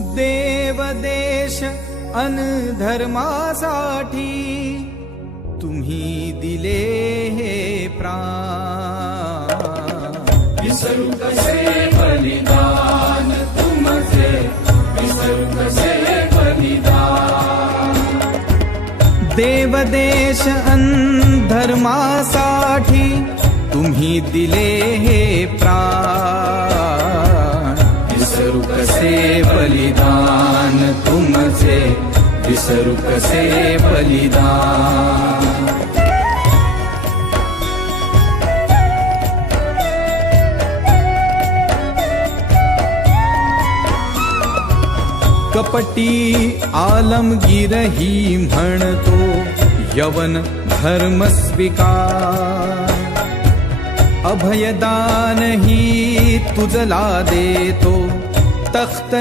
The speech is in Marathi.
देव देश अन धर्मासाठी तुम्ही दिले हे प्राण। विसरू कसे बलिदान तुमचे, विसरू कसे बलिदान। देव देश अन धर्मासाठी तुम्ही दिले हे प्राण। विसरू कसे बलिदान तुमचे, विसरू कसे बलिदान। कपटी आलमगीरही म्हणतो यवन धर्म स्वीकार। अभयदान ही तुझला देतो, तख्त